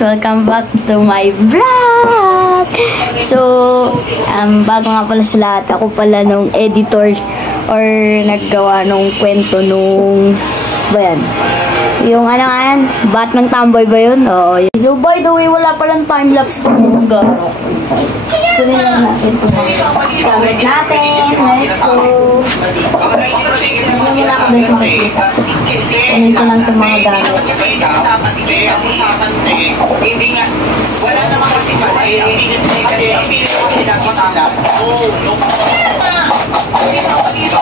Welcome back to my vlog! So, bago nga pala sa lahat, ako pala nung editor or naggawa nung kwento nung yung ano nga yan, Batman Tamboy ba yun? Oo. So, by the way, wala palang time-lapse nung garo. So, nilang natin ito gamit natin. Let's go. So, wala ka guys makikita. Kunin ko lang itong mga gamit. Hindi nga, wala naman kasi ang pilit ko nila kasala.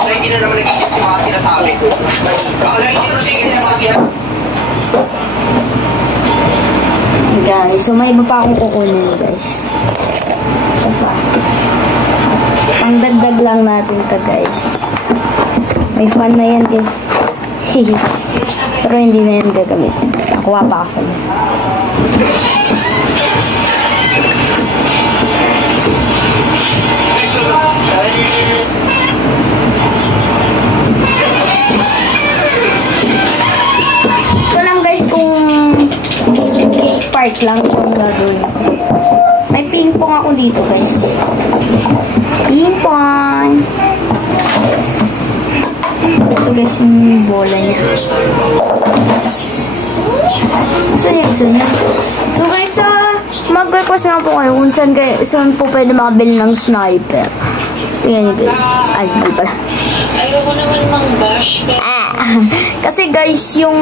Hindi na naman nagigit yung mga sinasabi ko. Kala hindi na nagigit yung mga sinasabi. Guys, so may iba pa akong kukunin guys. Ito pa. Pangdagdag lang natin ito guys. May fan na yan guys. Pero hindi na yan gagamitin. Nakuha pa kasi. Ito lang guys kung skate park lang kung gagawin. May ping-pong ako dito guys. Ping-pong! Ito guys yung bola niya. So guys, mag-request nga po kayo kung saan po pwede makabili ng sniper. Tingnan nyo guys. Ay, hindi pala. Ayoko naman mang-bash. Kasi guys, yung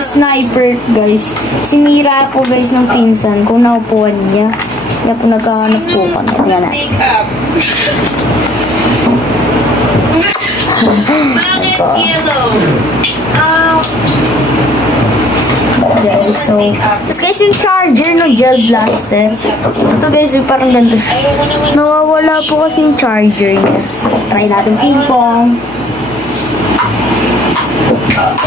sniper guys, sinira po guys ng pinsan kung naupuan niya. Kaya po nagkahanap po ka. Tingnan na. Bakit yellow? Guys, so, tapos guys yung charger no gel blaster. Ito guys, yung parang ganito. Nawawala po kasi yung charger niya. So, try natin ping-pong.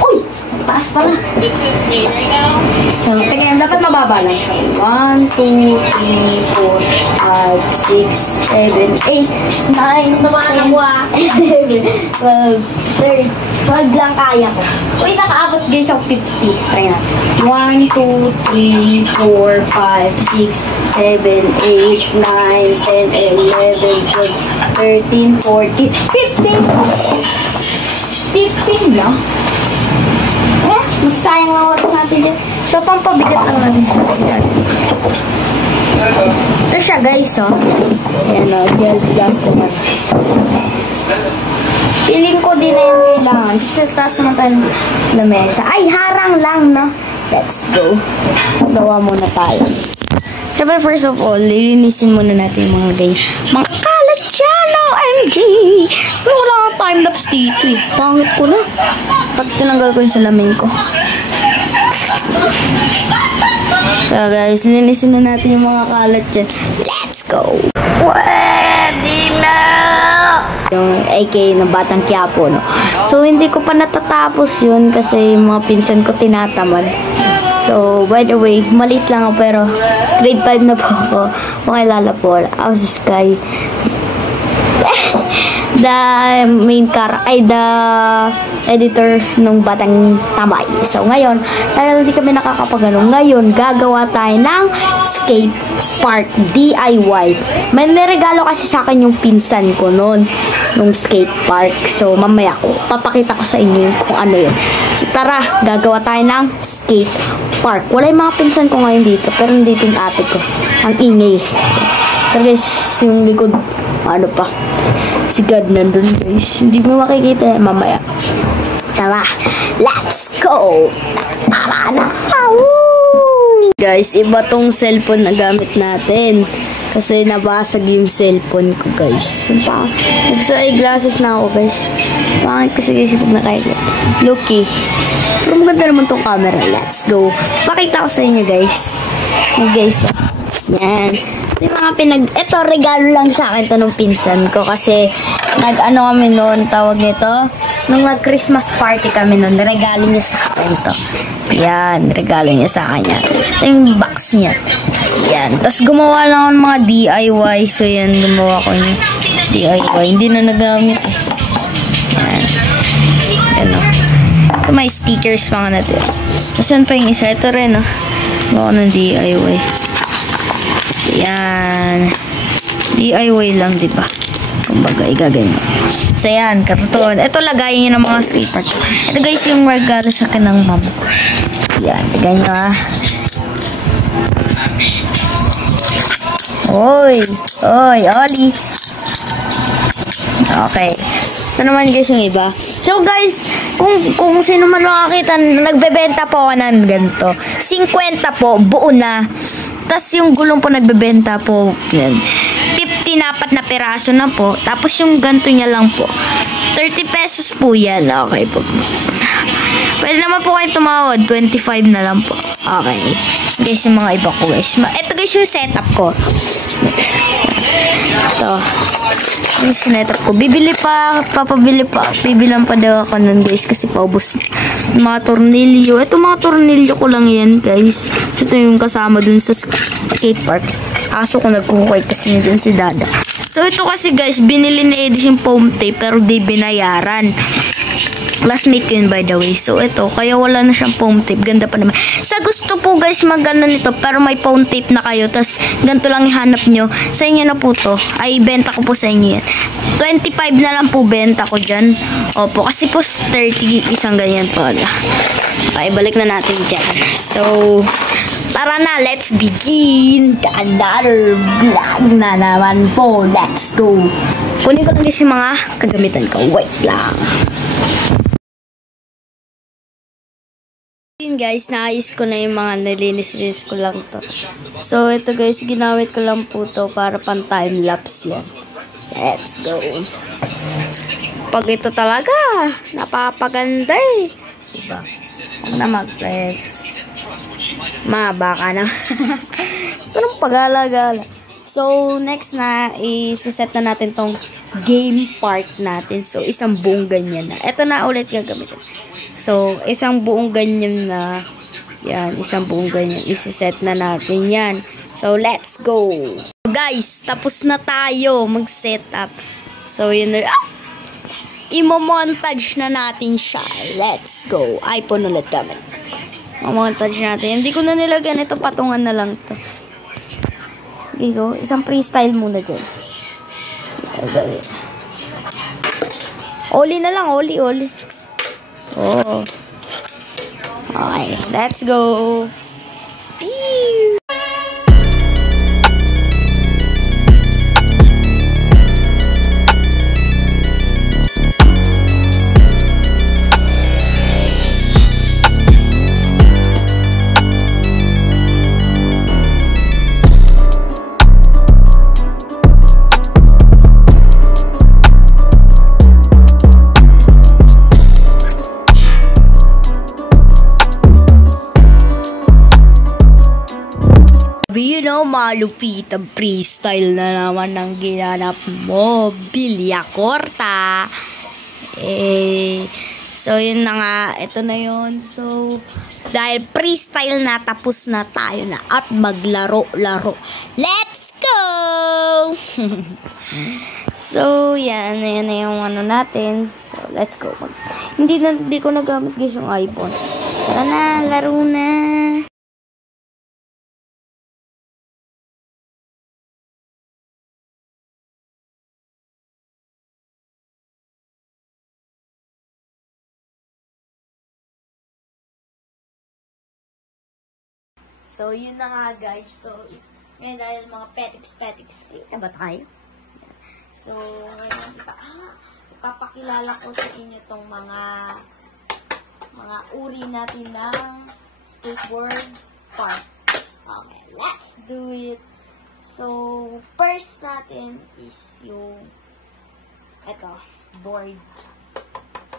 Uy! Taas pala. This is me right now. So, tingnan, dapat mababa lang. 1, 2, 3, 4, 5, 6, 7, 8, 9, 10, 11, 12, 13, 12 lang kaya ko. Uy, nakaabot guys ako 50. Try na. 1, 2, 3, 4, 5, 6, 7, 8, 9, 10, 11, 12, 13, 14, 15 lang. Mas sayang lang oras natin dyan. So, pampabigat lang natin. Ito siya guys, oh. Ayan, oh. Gel blaster na. Feeling ko din na yung kailangan. Kasi taas naman tayo ng lamesa. Ay, harang lang, no? Let's go. Gawa muna tayo. Siyempre, first of all, lilinisin muna natin yung mga guys. Mga kalat dyan, OMG! Pero wala kang time-lapse dito, eh. Pangit ko na. Pag tinanggal ko yung salamin ko. So, guys, lilinisin na natin yung mga kalat dyan. Let's go! Pwede na! Yung AK ng Batang Quiapo, no? So, hindi ko pa natatapos yun kasi yung mga pinsan ko tinatamad. So, by the way, maliit lang ako pero grade 5 na po ako. Makilala po, ako si Sky. The main the editor ng Batang Tamay. So, ngayon, dahil hindi kami nakakapagano, ngayon, gagawa tayo ng skate park DIY. May niregalo kasi sa akin yung pinsan ko noon, nung skate park. So, mamaya ko, papakita ko sa inyo kung ano yun. So, tara, gagawa tayo ng skate park. Wala yung mga pinsan ko ngayon dito, pero nandito yung ate ko. Ang ingay. Pero guys, yung likod, ano pa, si God nandun guys. Hindi mo makikita mamaya. Tara, let's go! Tara na! Guys, iba tong cellphone na gamit natin. Kasi nabasag yung cellphone ko guys. Nagsa-eyeglasses na ako guys. Bakit kasi guys pag naka-eyeglasses? Lucky. Pero maganda naman tong camera. Let's go. Pakita ko sa inyo guys. Guys, yan. Yung mga ito, regalo lang sa akin ito nung pinsan ko kasi nag-ano kami noon, tawag nito, nung nag-Christmas party kami noon, regalo niya sa akin ito. Yan, regalo niya sa akin yan. Ito yung box niya. Yan. Tapos gumawa lang ako ng mga DIY. So yan, gumawa ko yung DIY. Hindi na nagamit eh. Yan. Yan o. Ito may stickers mga natin. Saan pa yung isa? Ito rin o. Gawa ng DIY. Yan. DIY lang, diba? Kumbaga, igaganyan. So, yan, karton. Ito, lagayin nyo ng mga skateboard. Ito, guys, yung regalo sa akin ng mom. Yan, lagayin nyo, ha. Oy, Oli. Okay. Ito naman, guys, yung iba. So, guys, kung sino man makakita, nagbebenta po ako ng ganito. 50 po, buo na. Tapos yung gulong po nagbebenta po, yan. 50 na 4 na piraso na po. Tapos yung ganito niya lang po. 30 pesos po yan. Okay po. Pwede naman po kayo tumawad. 25 na lang po. Okay. Guys, yung mga iba ko, guys. Ito, guys, yung setup ko. Ito. Yung sinetup ko. Bibili pa. Bibilang pa daw ako nun, guys. Kasi paubos. Mga tornilyo. Ito, mga tornilyo ko lang yan, guys. Ito yung kasama dun sa skate park. Aso ko nagkukuhay kasi dun si Dada. So, ito kasi, guys, binili na edition foam tape pero di binayaran. Classmate yun, by the way. So, ito, kaya wala na siyang foam tape. Ganda pa naman. Sa gusto po, guys, mag-ano nito, pero may foam tape na kayo. Tapos, ganito lang ihanap nyo. Sa inyo na po to. Ay, benta ko po sa inyo yan. 25 na lang po benta ko dyan. Opo, kasi po 30 isang ganyan po. Okay, balik na natin dyan. So, tara na, let's begin another vlog na naman po. Let's go. Kunin ko lang yung mga kagamitan ko. Wait lang. Guys, naayos ko na yung mga nalinis-linis ko lang to. So, ito guys, ginamit ko lang po to para pang time-lapse yan. Let's go. Pag ito talaga, napapaganda eh. Diba? Huwag na mag-flex. Baka na. Pero pag-alagala. So, next na, isiset na natin tong game park natin. So, isang buong ganyan na. Ito na ulit gagamitin. So, isang buong ganyan na. Yan, isang buong ganyan. Isiset na natin yan. So, let's go. Guys, tapos na tayo mag-setup. So, yun na. Imo-montage na natin siya. Let's go. iPhone ulit kami. Montage natin. Hindi ko na nilagyan ito. Patungan na lang to. Okay, so, isang freestyle muna dyan. Oli na lang. Oli. Oh. Okay, let's go. Peace. You know, malupit ang freestyle na naman ng ginanap mo, Villacorta. So, yun na nga. Ito na yun. So, dahil freestyle na, tapos na tayo na. At maglaro-laro. Let's go! So, yan. Yan na yung ano natin. So, let's go. Hindi ko nagamit guys yung iPhone. Tara na, laro na. So, yun na nga guys. So, ngayon dahil mga petics, kita ba tayo? So, ngayon ipapakilala ko sa inyo tong mga uri natin ng skateboard park. Okay, let's do it. So, first natin is yung board.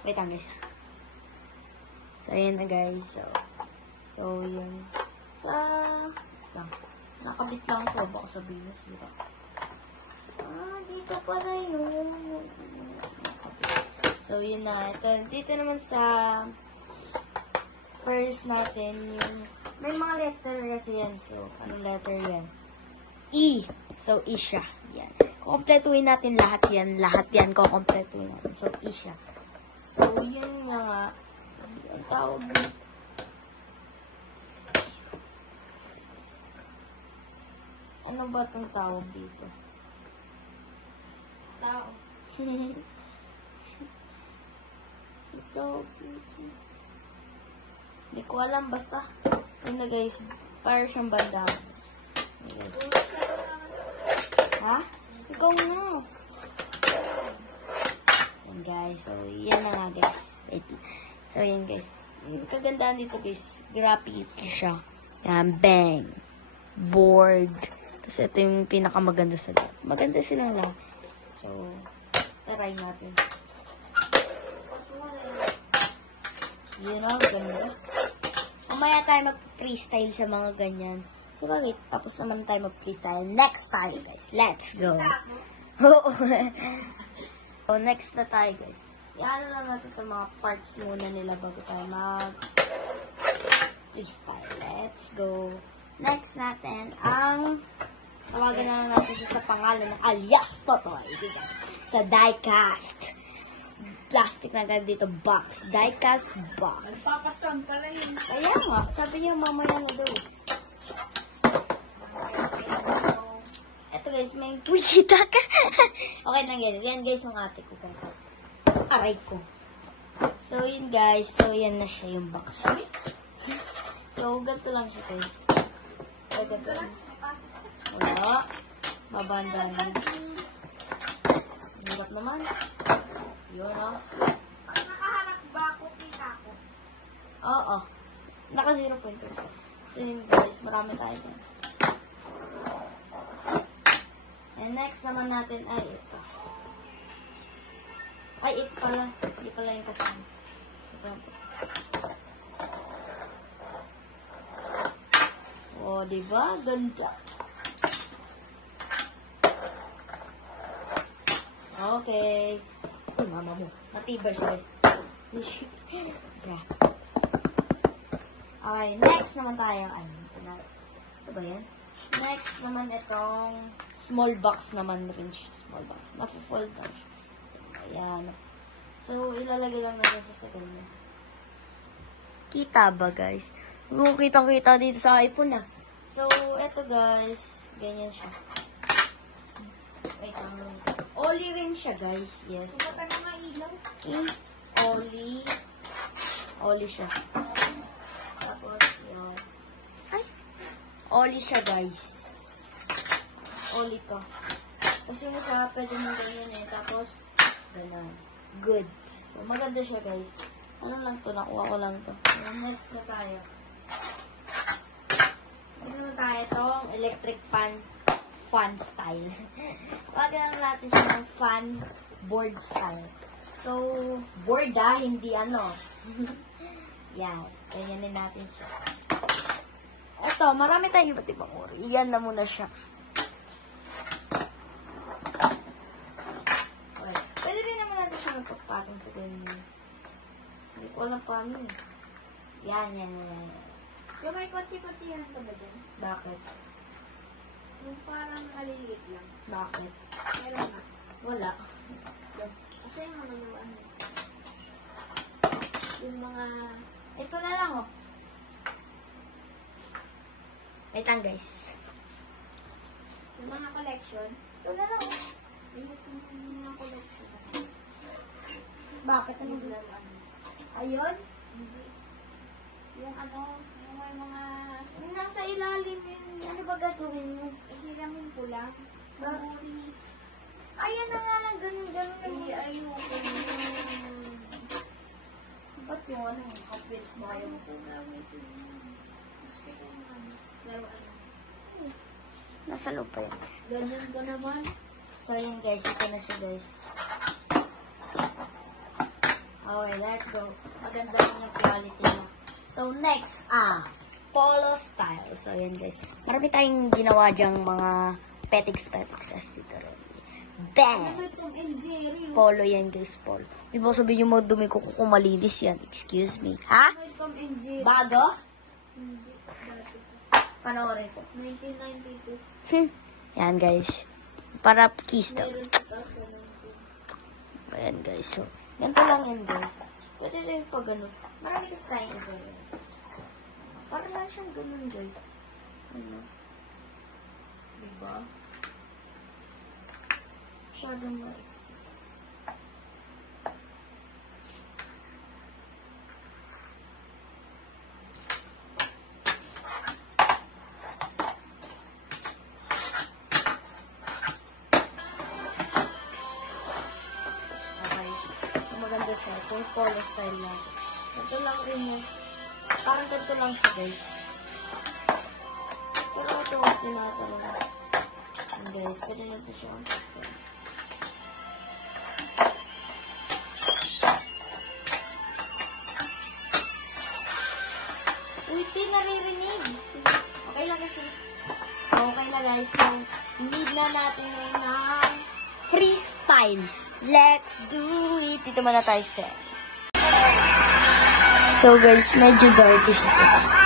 Wait lang guys. So, ayan na guys. So, yun. Nakabit lang ko. Baka sabihin sila. Dito pala yun. So, yun na. Dito naman sa first natin, yung may mga letter kasi yan. So, anong letter yan? E. So, E siya. Yan. Kukompletuhin natin lahat yan. Lahat yan kukompletuhin natin. So, E siya. So, yun nga. Ang tawag dito. Ano ba itong tawag dito? Tao. Ito, dito. Hindi ko alam, basta. Yun na guys, para siyang bandang. Ha? Ikaw nga. Yan guys, so yan na nga guys. Wait. So yan guys. Yung kagandaan dito guys, graphite siya. Yan, bang. Board. Tapos ito yung pinakamaganda sa lahat. Maganda sila lang. So, try natin. Yun o, ganda. Mamaya tayo mag-freestyle sa mga ganyan. So, bakit? Tapos naman tayo mag-freestyle next time, guys. Let's go. So, next na tayo, guys. Iano lang natin sa mga parts muna nila bago tayo mag-freestyle. Let's go. Next natin ang tawagan na natin sa pangalan ng alias Totoy. Sa diecast. Plastic na tayo dito, box. Diecast box. Papasang ka rin. Kaya nga, sabi niya mamaya na daw. Eto guys, may puwita ka. Okay lang guys. Yan guys, yung ate ko. Aray ko. So yun guys, so yan na siya yung box. So ganito lang siya guys. So ganito lang. Wala. Mabanda na. Hirap naman. Yun o. Pag nakaharap ba ako, kita ko. Oo. Naka 0.2. So yun guys, marami tayo dyan. And next naman natin ay ito. Ay, ito pala. Hindi pala yung kasama. Oh, diba? Ganda. Okay. Uy, mama mo. Matibay siya guys. Okay, next naman tayo. Ay, ito ba yan? Next naman itong small box naman rin siya. Small box. Nafu-fold na siya. Ayan. So, ilalagay lang natin siya sa ganyan. Kita ba guys? Kung kitang-kita dito sa iPhone na. So, eto guys. Ganyan siya. Wait, Oli rin siya guys. Yes. Kumata na nga ilaw. Oli. Oli siya. Tapos, yun. Ay! Oli siya, guys. Oli to. Kasi mo siya, pwede mo ganyan eh. Tapos, ganyan. Good. So, maganda siya, guys. Ano lang to? Nakuha ko lang to. So, next na tayo. Next na tayo itong electric fan style. Pagkakaroon natin siya ng fan board style. So, board hindi ano. Yan. Ganyanin natin siya. Ito, marami tayong iba't ibang uri. Yan na muna siya. Okay. Pwede rin naman natin siya magpapatong sa ganyan. Hindi ko alam paano eh. Yan. So, may kotsi-kotsihan ka ba dyan? Bakit? Yung parang malilit lang. Bakit? Meron na. Wala. Kasi yung mga naman. Yung mga... Ito na lang oh. Wait lang guys. Yung mga collection. Ito na lang oh. Yung mga collection. Bakit? Ano Yung ba? ano? Ayun? Hindi. Yung ano, yung may mga... Yung nasa ilalim yun. Ano ba gagawin mo? Hiramin ko lang. Mamuri. Ayan na nga lang. Ganun. Hindi, ayoko yun. Ba't yung ano? Hot-wheels mo kayo? Ayoko gamitin yun. Gusto ko yung ano. Laruan. Nasa loob pa yun. Ganyan ko naman. So yun guys. Ito na siya guys. Okay, let's go. Maganda rin yung quality niya. So next, polo style. So yan guys. Marami tayong ginawa dyang mga petics as dito rin. Bang! Ano itong Jerry? Polo yan guys, polo. Di ba sabihin yung mga dumi ko kung malinis yan? Excuse me. Ha? Ano itong Jerry? Bago? Hindi. Dati. Panoorin ko. 1992. Yan guys. Para kiss daw. Meron 2019. Ayan guys. So, ganito lang yan guys. Pwede rin pa ganun. Marami kasi tayong iba yun. Para lang siyang ganun guys. Ano? Diba? Masyadong maiksi. Okay. So, maganda siya. Itong polo style na. Ito lang rin yung parang ganito lang siya, guys. Pero ito, tinatanong. And guys, pwede na ito siya. Uy, di naririnig. Okay lang kasi. Okay na guys. So, need na natin ng freestyle. Let's do it. Dito muna tayo set. So guys, medyo dirty siya.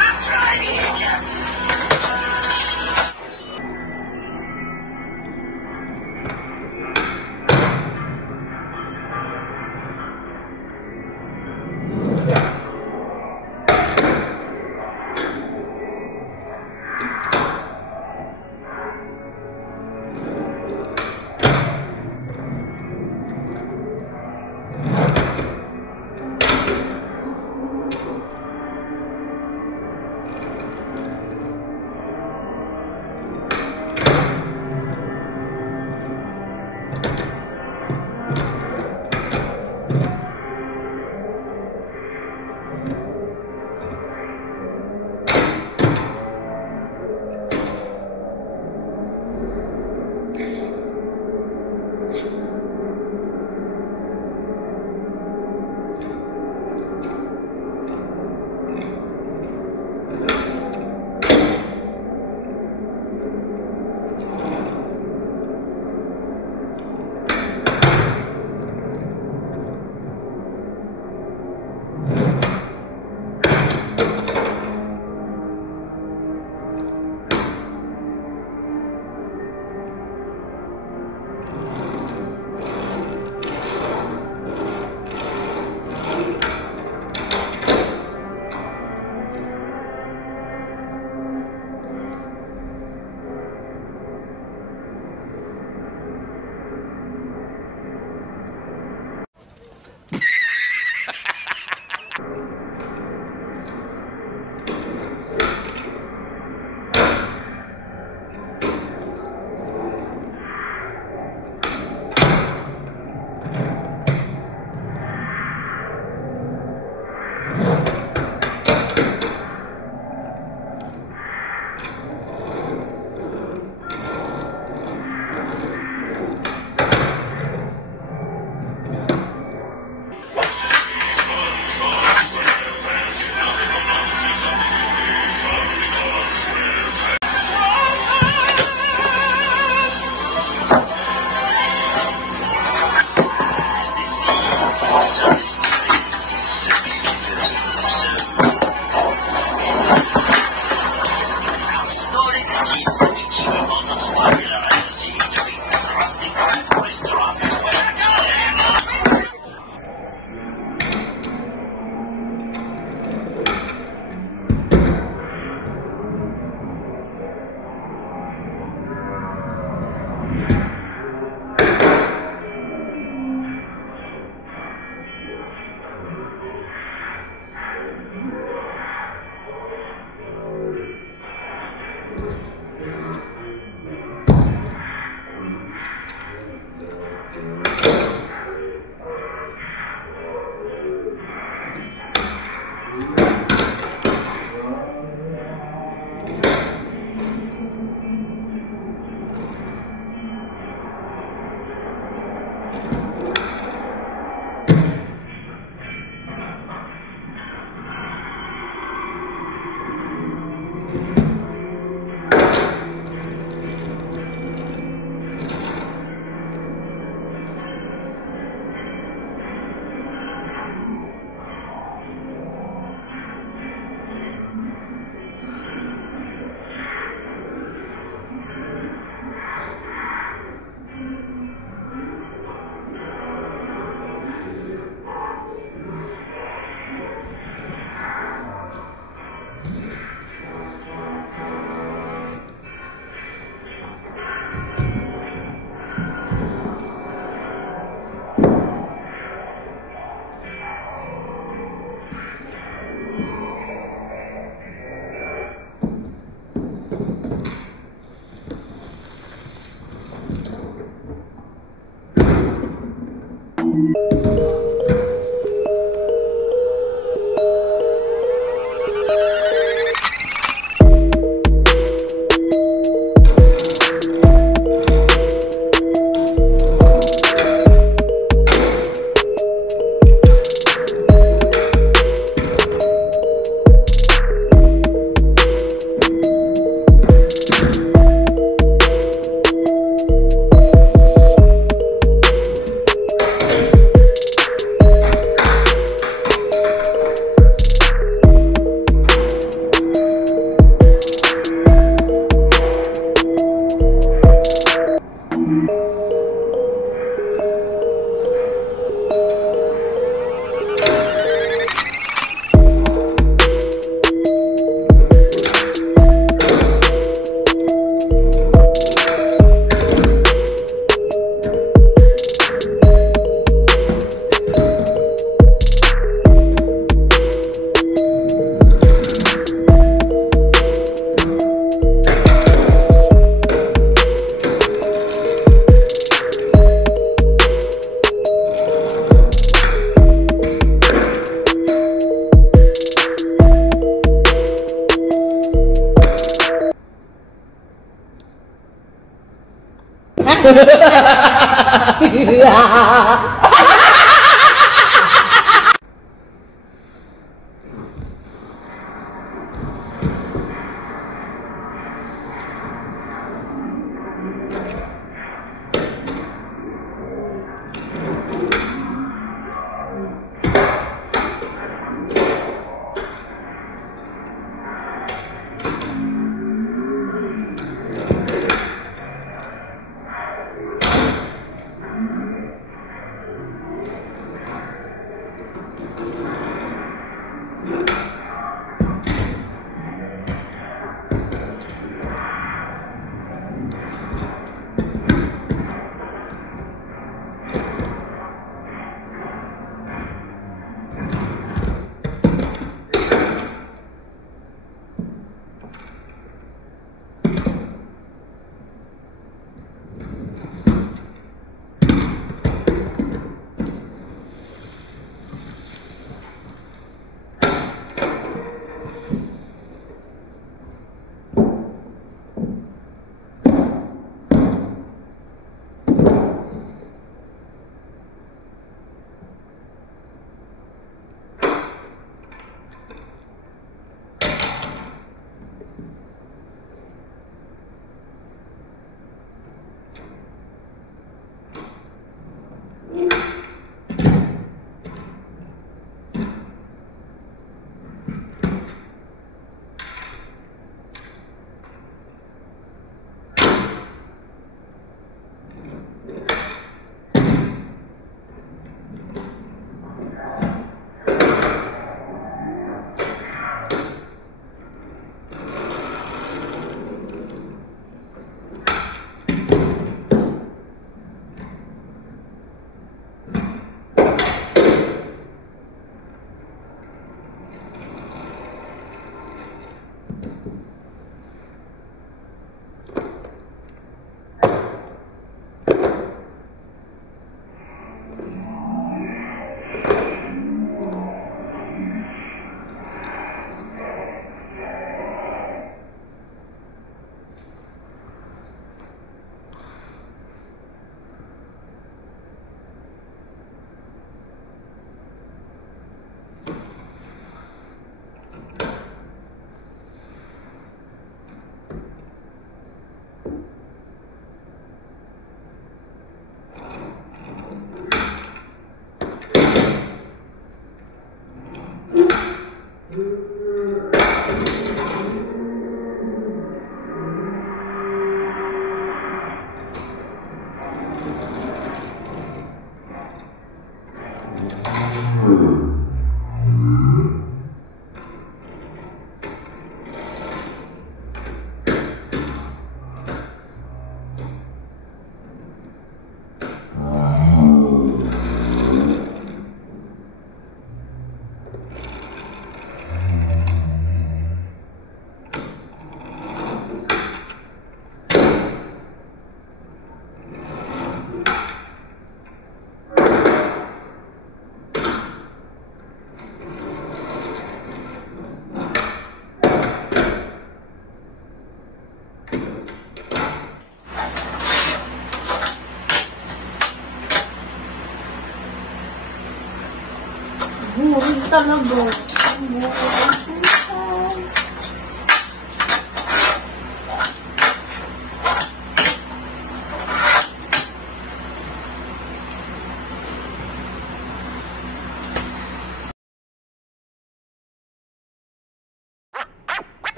Boring talaga.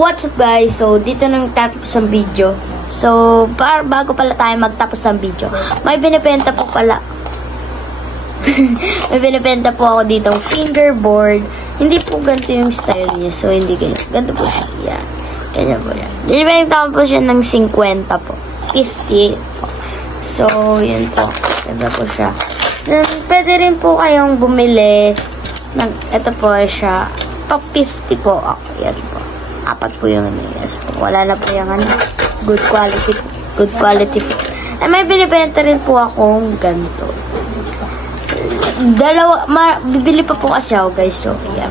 What's up guys? So, dito nang tatapos ang video. So, bago pala tayo magtapos ng video, may binibenta po pala. May binibenta po ako dito fingerboard. Hindi po ganito yung style niya. So, hindi ganito. Ganito po siya. Yan. Ganyan po yan. Binibenta po siya ng 50 po. 50 po. So, yan po. Ganda po siya. Then, pwede rin po kayong bumili ng, ito po siya. Pa 50 po ako. Yan po. Apat po yung ano. Yes po. Wala na po yung ano. Good quality. Good quality po. Eh, may binibenta rin po akong ganito. Bibili pa po kasi ako guys. So, yan.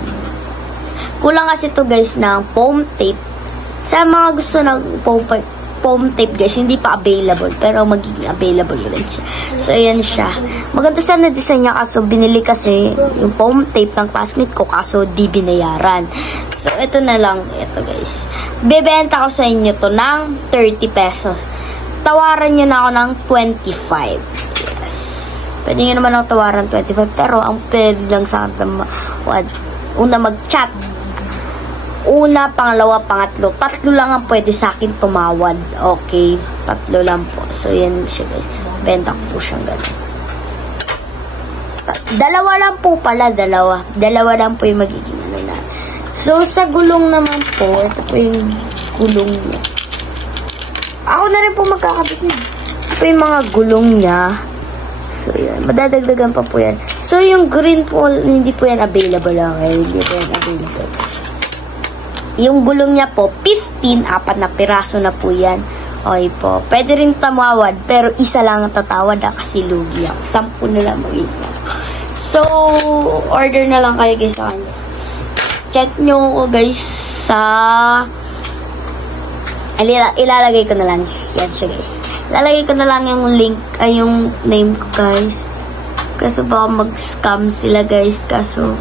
Kulang kasi to guys ng foam tape. Sa mga gusto ng foam tape guys, hindi pa available. Pero magiging available rin siya. So, ayan siya. Maganda sana design niya kaso binili kasi yung foam tape ng classmate ko kaso di binayaran. So, ito na lang. Ito guys. Bebenta ko sa inyo to ng 30 pesos. Tawaran nyo na ako ng 25. Yes. Pwede nyo naman ako tawaran 25. Pero ang pwede lang sa akin una mag-chat. Una, pangalawa, pangatlo. 3 lang ang pwede sa akin tumawad. Okay. 3 lang po. So, yan siya guys. Benta ko po siyang ganun. 2 lang po pala. 2 lang po yung magiging ano na. So, sa gulong naman po, ito po yung gulong niya. Ako na rin po magkakabit niya. Ito po yung mga gulong niya. So, yan. Madadagdagan pa po yan. So, yung green po, hindi po yan available. Okay? Hindi po yan available. Yung gulong niya po, 15, 4 na piraso na po yan. Okay po. Pwede rin tamawad, pero isa lang ang tatawad kasi lugi ako. 10 na lang magiging. So, order na lang kayo guys sa kanya. Chat nyo ko guys sa... Ilalagay ko na lang. Yan siya guys. Ilalagay ko na lang yung link, ay yung name ko guys. Kaso baka mag-scam sila guys. Kaso...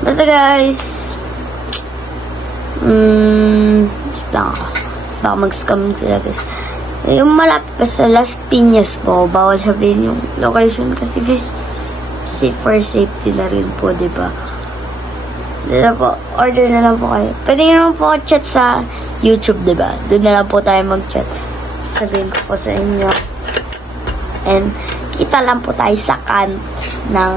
Basta guys... baka mag-scam sila guys. Yung malapit pa sa Las Piñas po, bawal sabihin yung location kasi guys, for safety na rin po, diba? Dito po, order na lang po kayo. Pwede nyo naman po chat sa YouTube, diba? Doon na lang po tayo mag-chat. Sabihin ko po sa inyo. And, kita lang po tayo sa can ng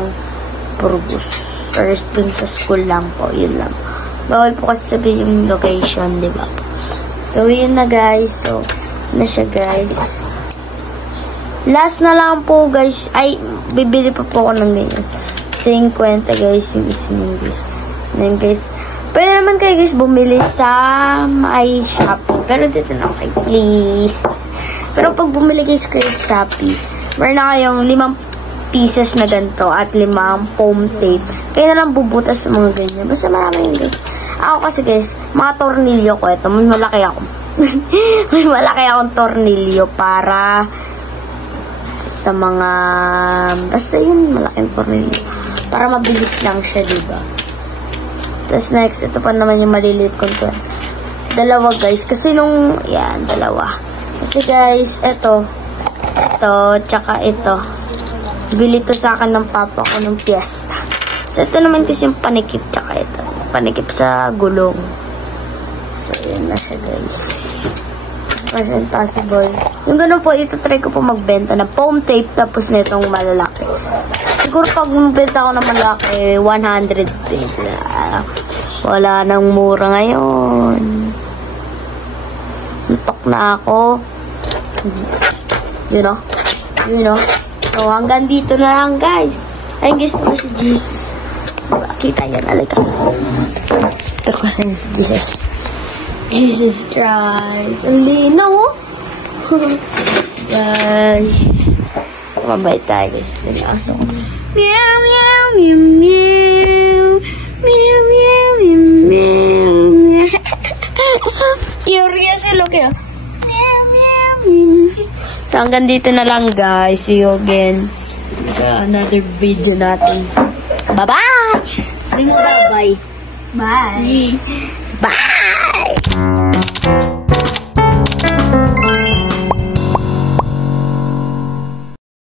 Burgos. First, dun sa school lang po. Yun lang. Bawal po kasi sabihin yung location, diba? So, yun na guys. So, na siya guys. Last na lang po guys. Ay, bibili pa po ako ng ganyan. 50 guys yung isinin guys. Then guys, pwede naman kayo guys bumili sa my Shopee. Pero dito na kayo, please. Pero pag bumili guys kayo sa Shopee, meron na kayong 5 pieces na ganito at 5 foam tape. Kaya na lang bubutas sa mga ganyan. Basta marami yun guys. Ako kasi guys, mga tornilyo ko ito. Mas malaki ako. May malaki akong tornilyo para sa mga, basta yun, malaking tornilyo. Para mabilis lang siya, diba? Tapos next, ito pa naman yung maliliit kong tornilyo. Dalawa, guys. Kasi nung, yan, dalawa. Kasi guys, ito, tsaka ito. Bili to sa akin ng papa ko nung piyesta. So, ito naman kasi yung panikip, tsaka ito. Panikip sa gulong. So, yun na siya, guys. Mas impossible. Yung ganun po, ito try ko po magbenta ng foam tape tapos na itong malalaki. Siguro pag magbenta ko ng malalaki, 100 tape. Wala nang mura ngayon. Lutok na ako. You know? So, hanggang dito na lang, guys. Ay, guys, po si Jesus. Kita yan, alika. Ito ko sa si Jesus. Jesus Christ. Ang linaw, oh. Guys. Mabait tayo, guys. Aso ko. Meow, meow, meow, meow. Meow, meow, meow, meow. Curious sila kayo. Meow, meow, meow. So, hanggang dito na lang, guys. See you again sa another video natin. Bye-bye! Bye! Bye! Bye!